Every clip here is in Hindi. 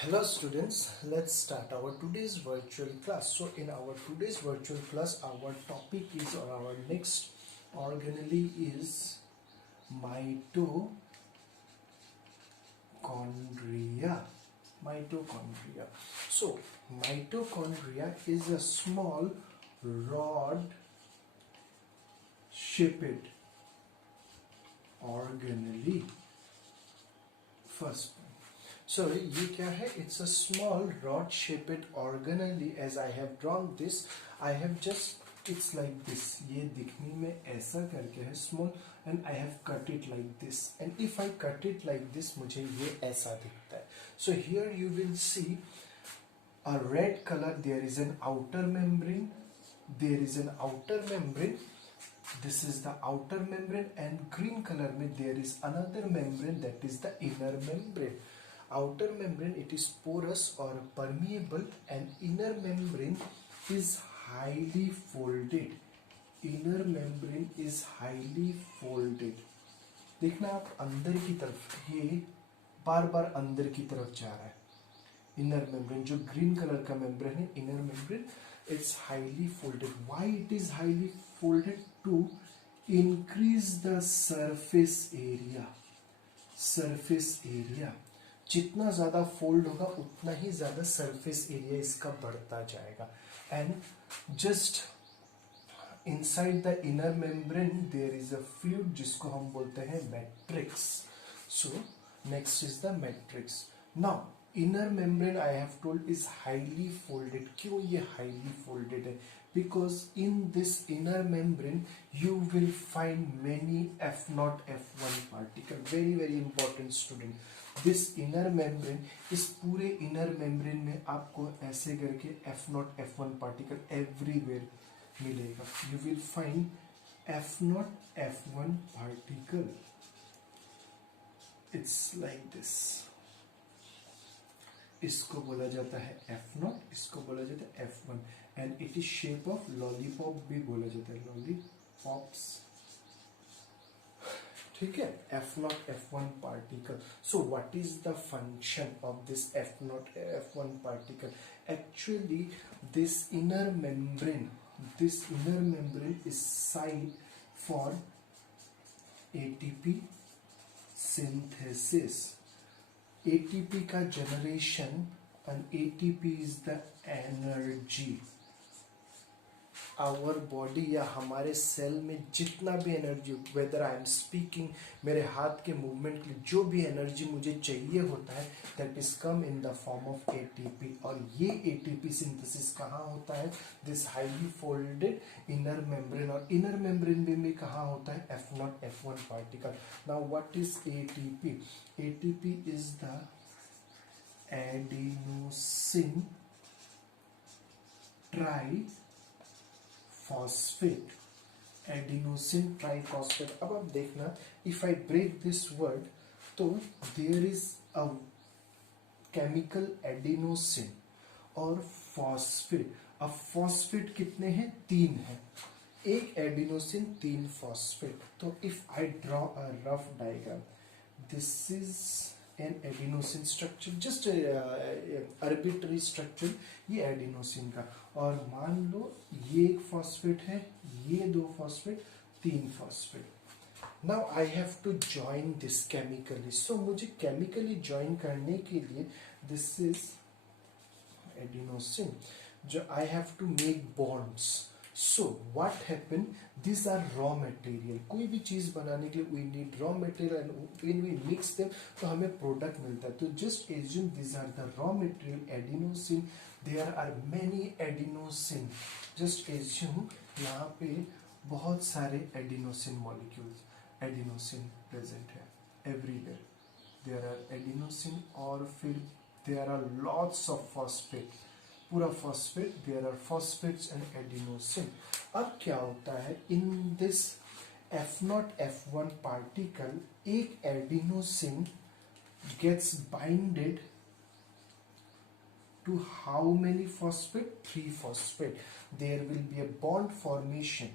Hello students, let's start our today's virtual class. So in our today's virtual class, our topic is, or our next organelle is mitochondria. Mitochondria. So mitochondria is a small rod-shaped organelle. First, so ये क्या है? It's a small rod-shaped organelle. As I have drawn this, I have just, it's like this. ये दिखने में ऐसा करके है small, and I have cut it like this. And if I cut it like this, मुझे ये ऐसा दिखता है. So here you will see a red color. There is an outer membrane. There is an outer membrane. This is the outer membrane, and green color में there is another membrane, that is the inner membrane. Outer membrane, it is porous or permeable, and inner membrane is highly folded. Inner membrane is highly folded. देखना आप अंदर की तरफ, ये बार बार अंदर की तरफ जा रहा है. Inner membrane, जो green color का membrane है, inner membrane, it's highly folded. Why it is highly folded? To increase the surface area. Surface area, जितना ज्यादा फोल्ड होगा उतना ही ज्यादा सरफेस एरिया इसका बढ़ता जाएगा. And just inside the inner membrane there is a fluid जिसको हम बोलते हैं matrix. So next is the matrix. Now inner membrane I have told is highly folded. क्यों ये हाईली फोल्डेड है? Because in this inner membrane you will find many F0 F1 particle. very very important student. This inner membrane, इस पूरे inner membrane में आपको ऐसे करके F0 F1 particle everywhere मिलेगा. You will find F0 F1 particle. It's like this. इसको बोला जाता है F0, इसको बोला जाता है F1, and it is shape of lollipop भी बोला जाता है, lollipops. ठीक है, F0 F1 particle. So what is the function of this F0 F1 particle? Actually, this inner membrane is site for ATP synthesis. ATP का generation, and ATP is the energy. Our body या हमारे सेल में जितना भी energy, whether I am speaking, मेरे हाथ के मूवमेंट के लिए जो भी एनर्जी मुझे चाहिए होता है, that is come in the form of ATP. और ये एटीपी सिंथेसिस कहाँ होता है? This highly folded inner membrane. और इनर मेम्ब्रेन में कहाँ होता है? F0 F1 particle. Now what is ATP? ATP is the adenosine triphosphate. Adenosine triphosphate. अब आप देखना, if I break this word, तो there is a chemical adenosine और फॉस्फेट. अब फॉस्फेट कितने हैं? 3 हैं. एक एडिनोसिन 3 फॉस्फेट. तो if I draw a rough diagram, this is an adenosine structure, just arbitrary structure ये एडिनोसिन का. और मान लो ये एक फॉस्फेट है, ये 2 phosphate, 3 phosphate. Now I have to join this chemically. So मुझे केमिकली जॉइन करने के लिए, दिस इज एडिनोसिन, जो I have to make bonds. So what happen? These are raw material. कोई भी चीज बनाने के लिए we need raw material, and when we mix them तो हमें प्रोडक्ट मिलता है. तो just assume these are the raw material adenosine. There are many adenosine. Just assume यहाँ पे बहुत सारे adenosine molecules, adenosine present है everywhere. There are adenosine, और फिर there are lots of phosphate. पूरा phosphate, there are phosphates and adenosine. अब क्या होता है? In this F0 F1 particle, एक adenosine gets binded to how many phosphate? 3 phosphate. There will be a bond formation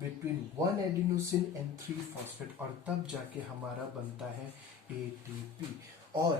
between 1 adenosine and 3 phosphate, और तब जाके हमारा बनता है ATP. और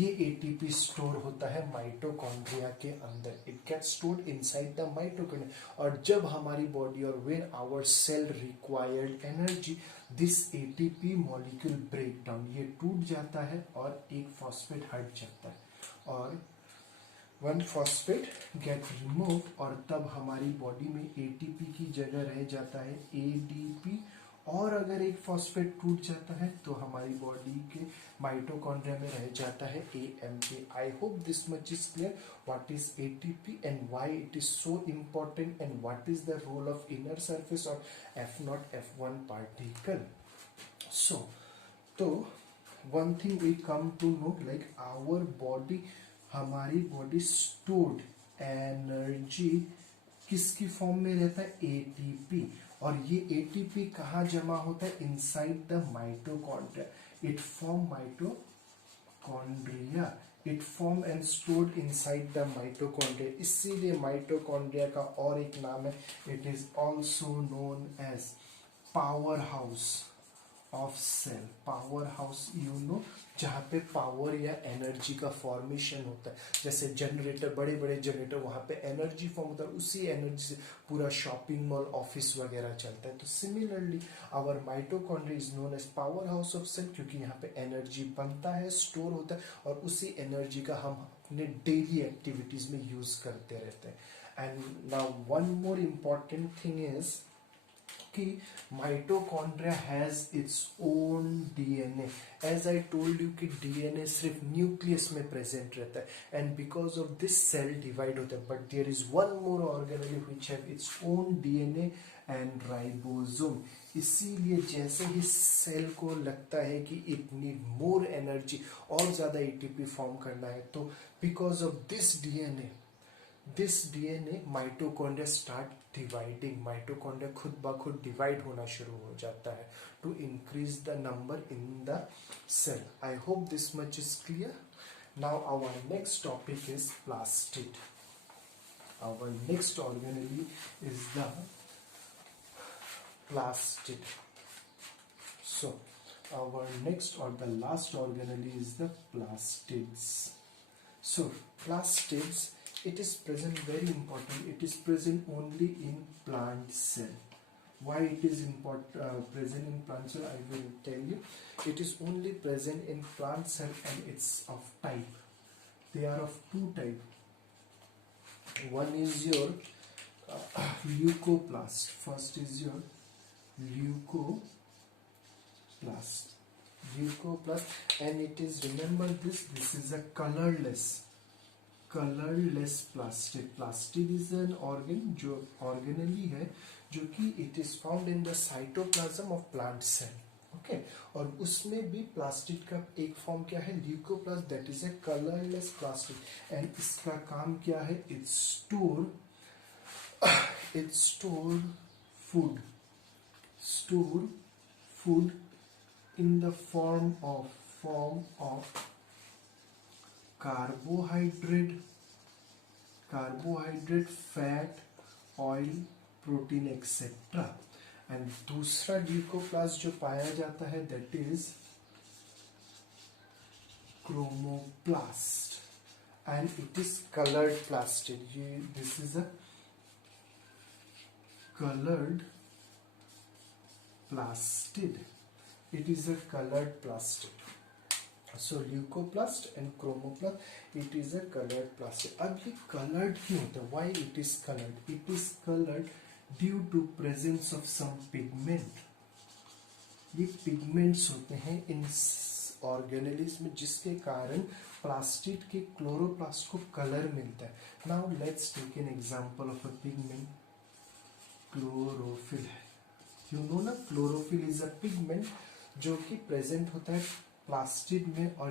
ये एटीपी स्टोर होता है माइटोकॉन्ड्रिया के अंदर. It get stored inside the mitochondria. और जब हमारी बॉडी और when our cell required energy, this ATP molecule break down, ये टूट जाता है और एक फॉस्फेट हट जाता है और वन फॉस्फेट गेट रिमूव, और तब हमारी बॉडी में एटीपी की जगह रह जाता है एडीपी. और अगर एक फॉस्फेट टूट जाता है तो हमारी बॉडी के माइटोकॉन्ड्रिया में रह जाता है AMP. I hope this much is clear what is ATP and why it is so important and what is the role of inner surface और F0 F1 पार्टिकल. सो तो one thing we come to know, like our body, हमारी बॉडी स्टोर्ड एनर्जी किसकी फॉर्म में रहता है, एटीपी. और ये एटीपी कहाँ जमा होता है, inside the mitochondria. It form mitochondria, it form and stored inside the mitochondria. इसीलिए माइटोकॉन्ड्रिया का और एक नाम है, it is also known as power house of cell. Power house you know, जहाँ पे पावर या एनर्जी का फॉर्मेशन होता है. जैसे जनरेटर, बड़े बड़े जनरेटर, वहाँ पे एनर्जी फॉर्म होता है, उसी एनर्जी से पूरा शॉपिंग मॉल, ऑफिस वगैरह चलता है. तो similarly our mitochondria is known as power house of cell, क्योंकि यहाँ पे एनर्जी बनता है, स्टोर होता है, और उसी एनर्जी का हम अपने डेली एक्टिविटीज में यूज करते रहते हैं. And now one more important thing is कि mitochondria has its own DNA. As I told you कि डीएनए सिर्फ न्यूक्लियस में प्रेजेंट रहता है, and because of this cell divide होता है. But there is one more organelle which have its own DNA and ribosome. इसीलिए जैसे ही सेल को लगता है कि इट नीड मोर एनर्जी, और ज्यादा एटीपी फॉर्म करना है, तो because of this DNA mitochondria start dividing. Mitochondria खुद ब खुद डिवाइड होना शुरू हो जाता है to increase the number in the cell. I hope this much is clear. Now our next topic is plastid. Our next organelle is the plastid. So our next or the last organelle is the plastids. So plastids, it is present, very important, it is present only in plant cell. Why it is present in plant cell, I will tell you. It is only present in plant cell and it's of type. They are of two type. One is your leucoplast. First is your leucoplast, and it is, remember this is a colorless plastid. Plastid is an organ जो organelle है, जो कि it is found in the cytoplasm of plant cell. Okay और उसमें भी प्लास्टिड का एक फॉर्म क्या है, leucoplast, that is a colourless plastid. And इसका काम क्या है, it's store food in the form of carbohydrate, fat, oil, protein, etc. And दूसरा ल्यूकोप्लास्ट जो पाया जाता है, that is chromoplast, and it is coloured plastid. This is a colored plastid. It is a colored plastid. So leucoplast and chromoplast, it is a colored plastid. अब ये colored क्यों होता है? Why it is colored? It is colored due to presence of some pigment. ये pigments होते हैं इन ऑर्गेनेलिस में, जिसके कारण प्लास्टिड के क्लोरोप्लास्ट को कलर मिलता है. Now let's take an example of a pigment. Chlorophyll है, यू नो ना, क्लोरोफिल इज अ पिगमेंट जो कि प्रेजेंट होता है प्लास्टिड में, और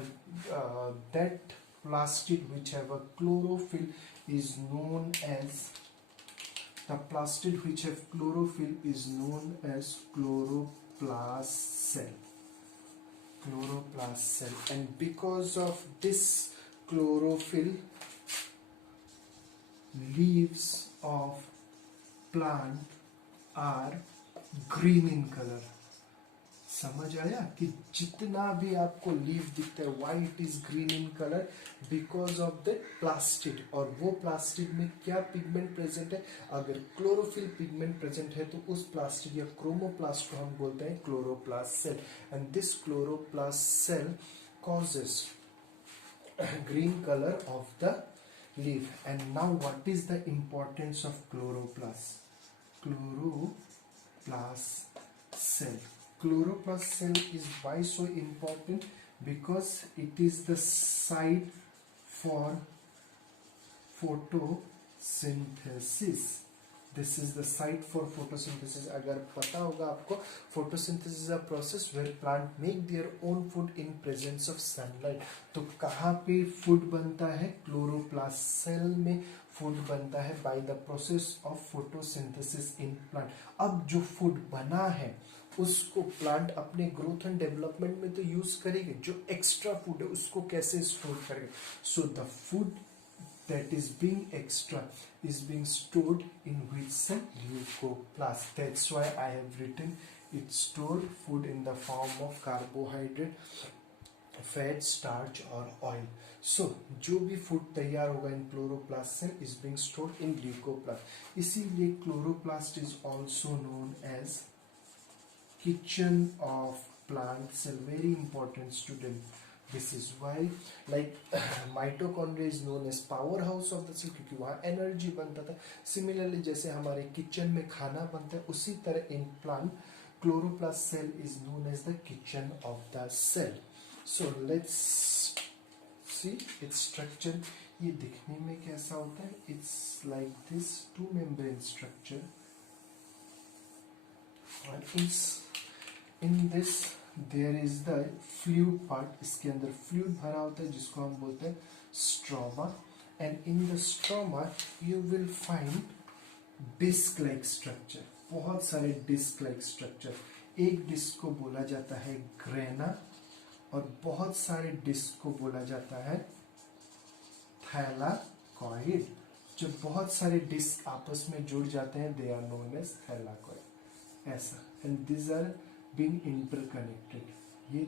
that plastid which have a chlorophyll is known as, the plastid which have chlorophyll is known as chloroplast cell. And because of this chlorophyll, leaves of plant are green in color. समझ आया कि जितना भी आपको लीफ दिखता है why it is green in colour, because of the plastid. और वो प्लास्टिड में क्या पिगमेंट प्रेजेंट है, अगर क्लोरोफिल पिगमेंट प्रेजेंट है तो उस प्लास्टिड या क्रोमोप्लास्ट को हम बोलते हैं chloroplast cell, and this chloroplast cell causes green color of the leaf. And now what is the importance of chloroplast? Chloroplast cell. Chloroplast cell is why so important? Because it is the site for photosynthesis. This is the site for photosynthesis. अगर पता होगा आपको, photosynthesis is a process where plant make their own food in presence of sunlight. तो कहाँ पे food बनता है, क्लोरोप्लास्ट सेल में फूड बनता है by the process of photosynthesis in plant. अब जो फूड बना है उसको प्लांट अपने ग्रोथ एंड डेवलपमेंट में तो यूज करेंगे, जो एक्स्ट्रा फूड है उसको कैसे स्टोर करेंगे. So the food that is being extra is being stored in which cell, leucoplast. That's why I have written it store food in the form of carbohydrate, fat, starch or oil. So जो भी फूड तैयार होगा in chloroplast cell is being stored in leucoplast. इसीलिए chloroplast is also known as kitchen of plant cell. Very important student. This is why like mitochondria is known as powerhouse of the cell, क्योंकि वहाँ एनर्जी बनता था. सिमिलरली जैसे हमारे किचन में खाना बनता है, उसी तरह in plant chloroplast cell is known as the kitchen of the cell. So let's see it's structure. ये दिखने में कैसा होता है, it's like this two membrane structure. In this there is the fluid part. इसके अंदर फ्लूइड भरा होता है जिसको हम बोलते हैं stroma. And in the stroma you will find disc like structure. बहुत सारे डिस्क लाइक स्ट्रक्चर. एक डिस्क को बोला जाता है ग्रेना और बहुत सारे डिस्क को बोला जाता है थैलाकॉइड. जब बहुत सारे डिस्क आपस में जुड़ जाते हैं they are known as thylakoid. ऐसा. And this are being interconnected. ये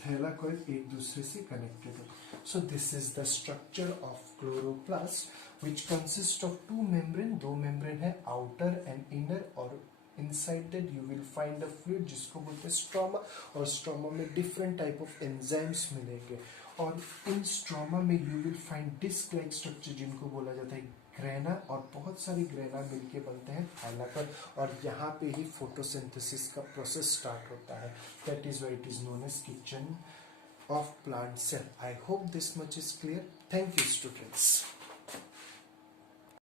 thylakoid एक दूसरे से connected है. So this is the structure of chloroplast which consists of two membrane. दो membrane है, outer and inner, और inside that you will find the fluid जिसको बोलते हैं stroma. और stroma में different type of enzymes मिलेंगे. और इन स्ट्रोमा में you will find disc like structure जिनको बोला जाता है ग्रेना, और बहुत सारी ग्रेना मिलके बनते हैं थैलाकॉइड. और यहाँ पे ही फोटोसिंथेसिस का प्रोसेस स्टार्ट होता है. That is why it is known as kitchen of plant cell. I hope this much is clear. Thank you students.